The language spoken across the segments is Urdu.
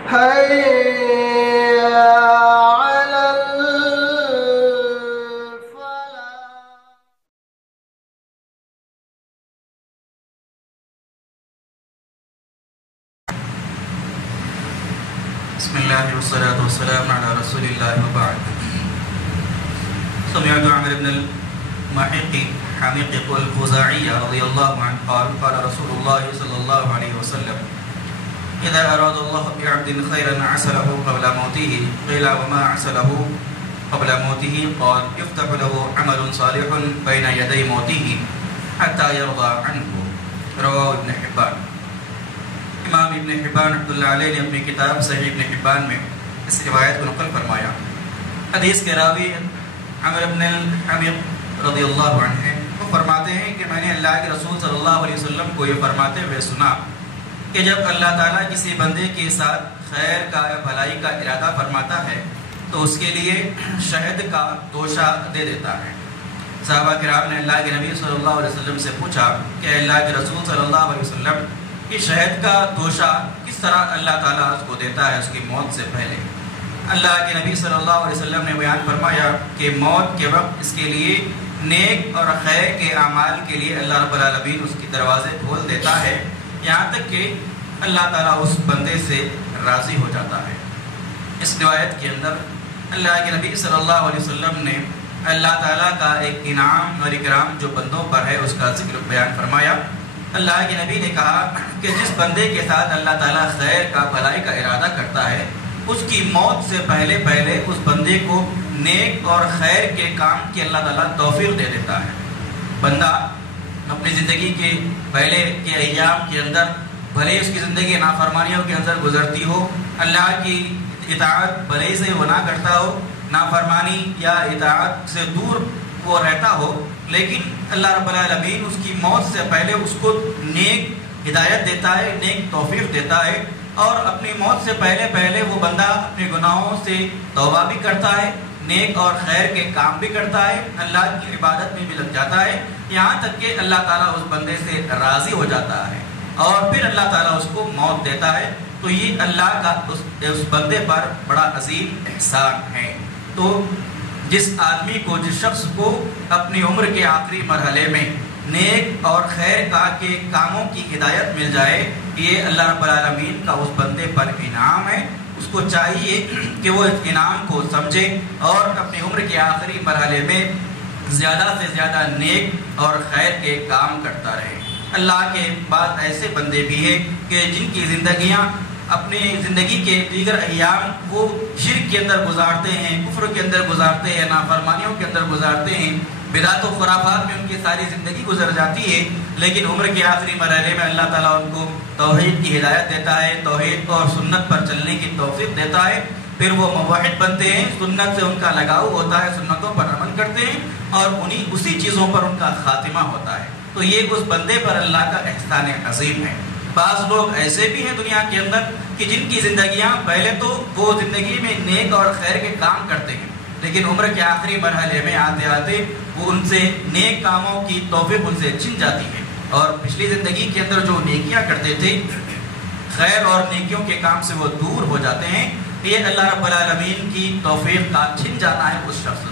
حي على الفلاح. بسم الله والصلاة والسلام على رسول الله وبعد. سمعت عمرو بن المحيق حميق الخزاعي رضي الله عنه قال قال رسول الله صلى الله عليه وسلم إذا أراد الله بعبد خيرا عسله قبل موته قيل وما عسله قبل موته قال يفتح له عمل صالح بين يدي موته حتى يرضى عنه. رواه ابن حبان. امام ابن حبان رحمۃ اللہ علیہ نے اپنی کتاب صحیح ابن حبان میں اس روایت کو نقل فرمایا. حدیث کے راوی عمرو بن الحمیق رضی اللہ عنہ ہیں. وہ فرماتے ہیں کہ میں نے اللہ کے رسول صلی اللہ علیہ وسلم کو یہ فرماتے ہوئے سنا کہ جب اللہ تعالیٰ کسی بندے کے ساتھ خیر کا یا بھلائی کا ارادہ فرماتا ہے تو اس کے لیے شہد کا توشہ دے دیتا ہے. صحابہ کرام نے اللہ کے نبی صلی اللہ علیہ وسلم سے پوچھا کہ اللہ کے رسول صلی اللہ علیہ وسلم کہ شہد کا توشہ کس طرح اللہ تعالیٰ اس کو دیتا ہے اس کی موت سے پہلے؟ اللہ کے نبی صلی اللہ علیہ وسلم نے بیان فرمایا کہ موت کے وقت اس کے لیے نیک اور خیر کے اعمال کے لیے اللہ رب العالمین اس کے دروازے کھول دیتا ہے یہاں تک کہ اللہ تعالیٰ اس بندے سے راضی ہو جاتا ہے. اس روایت کے اندر اللہ کے نبی صلی اللہ علیہ وسلم نے اللہ تعالیٰ کا ایک انعام اور اکرام جو بندوں پر ہے اس کا ذکر بیان فرمایا. اللہ کے نبی نے کہا کہ جس بندے کے ساتھ اللہ تعالیٰ خیر کا بھلائی کا ارادہ کرتا ہے اس کی موت سے پہلے اس بندے کو نیک اور خیر کے کام کی اللہ تعالیٰ توفیق دے دیتا ہے. بندہ اپنی زندگی کے پہلے کے ایام کے اندر بھلے اس کی زندگی نافرمانیوں کے اندر گزرتی ہو, اللہ کی اطاعت بھلے سے وہ نہ کرتا ہو, نافرمانی یا اطاعت سے دور وہ رہتا ہو, لیکن اللہ رب العالمین اس کی موت سے پہلے اس کو نیک ہدایت دیتا ہے, نیک توفیق دیتا ہے اور اپنی موت سے پہلے وہ بندہ اپنے گناہوں سے توبہ بھی کرتا ہے, نیک اور خیر کے کام بھی کرتا ہے, اللہ کی عبادت میں بھی لگ جاتا ہے, یہاں تک کہ اللہ تعالیٰ اس بندے سے راضی ہو جاتا ہے اور پھر اللہ تعالیٰ اس کو موت دیتا ہے. تو یہ اللہ کا اس بندے پر بڑا عظیم احسان ہے. تو جس آدمی کو, جس شخص کو اپنی عمر کے آخری مرحلے میں نیک اور خیر کے کاموں کی ہدایت مل جائے, یہ اللہ رب العالمین کا اس بندے پر انعام ہے. اس کو چاہیے کہ وہ اس انعام کو سمجھے اور اپنی عمر کے آخری مرحلے میں زیادہ سے زیادہ نیک اور خیر کے کام کرتا رہے. اللہ کے بعد ایسے بندے بھی ہیں کہ جن کی زندگیاں اپنی زندگی کے دیگر ایام وہ شرک کے اندر گزارتے ہیں, کفر کے اندر گزارتے ہیں, نافرمانیوں کے اندر گزارتے ہیں, بدعت و خرافات میں ان کی ساری زندگی گزر جاتی ہے, لیکن عمر کے آخری مرحلے میں اللہ تعالیٰ ان کو توحید کی ہدایت دیتا ہے, توحید اور سنت پر چلنے کی توفیق دیتا ہے. پھر وہ موحد بنتے ہیں, سنت سے ان کا لگاؤ ہوتا ہے, سنتوں پر عمل کرتے ہیں اور اسی چیزوں پر ان کا خاتمہ ہوتا ہے. تو یہ اس بندے پر اللہ کا احسان عظیم ہے. بعض لوگ ایسے بھی ہیں دنیا کے اندر کہ جن کی زندگیاں پہلے تو وہ زندگی میں نیک اور خیر کے کام کرتے ہیں, لیکن عمر کے آخری مرحلے میں آتے آتے وہ ان سے نیک کاموں کی توفیق ان سے چھن جاتی ہے اور پچھلی زندگی کے اندر جو نیکیاں کرتے تھے خیر اور نیکیوں کے کام سے وہ دور ہو جاتے ہیں. یہ اللہ رب العالمین کی توفیق کا چھن جانا ہے اس شخص سے.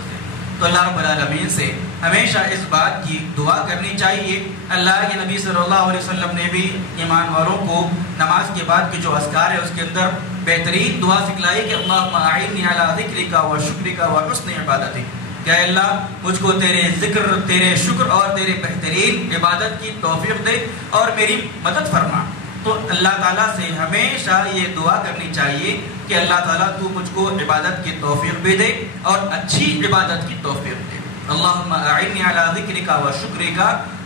تو اللہ رب العالمین سے ہمیشہ اس بات کی دعا کرنی چاہیے. اللہ کے نبی صلی اللہ علیہ وسلم نے بھی ایمان والوں کو نماز کے بعد کی جو اذکار ہے اس کے اندر بہترین دعا سکھلائی کہ اللہم اعنی علی ذکرک و شکرک و حسن عبادتک, کہ اللہ مجھ کو تیرے ذکر, تیرے شکر اور تیرے بہترین عبادت کی توفیق دے اور میری مدد فرما. تو اللہ تعالیٰ سے ہمیشہ یہ دعا کرنی چاہیے کہ اللہ تعالیٰ تو مجھ کو عبادت کی توفیق بھی دے اور اچھی عبادت کی توفیق دے. اللہم اعنی علی ذکرک و شکرک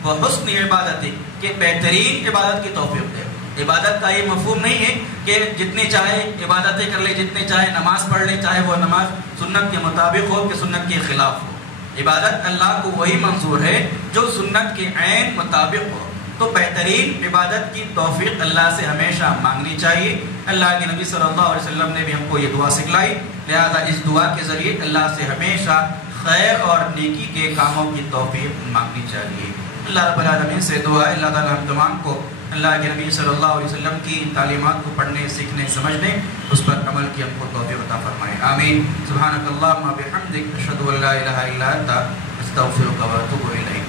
و حسن عبادتک, کہ بہترین عبادت کی توفیق دے. عبادت کا یہ مفہوم نہیں ہے کہ جتنی چاہے عبادتیں کر لے, جتنے چاہے نماز پڑھ لے, چاہے وہ نماز سنت کے مطابق ہو کہ سنت کے خلاف ہو. عبادت اللہ کو وہی منظور ہے جو سنت کے عین مطابق ہو. تو بہترین عبادت کی توفیق اللہ سے ہمیشہ مانگنی چاہیے. اللہ کے نبی صلی اللہ علیہ وسلم نے بھی ہم کو یہ دعا سکھلائی, لہذا اس دعا کے ذریعے اللہ سے ہمیشہ خیر اور نیکی کے کاموں کی توفیق مانگنی چاہیے. اللہ رب العالمین سے دعا ہے اللہ تعالیٰ ہم تمام کو اللہ کے نبی صلی اللہ علیہ وسلم کی ان تعلیمات کو پڑھنے، سیکھنے، سمجھنے، اس پر عمل کی ہم کو توفیق عطا فرمائے، آمین۔ سبحانک اللہم و بحمدک، اشہد ان لا الہ الا انت، استغفرک و اتوب الیک۔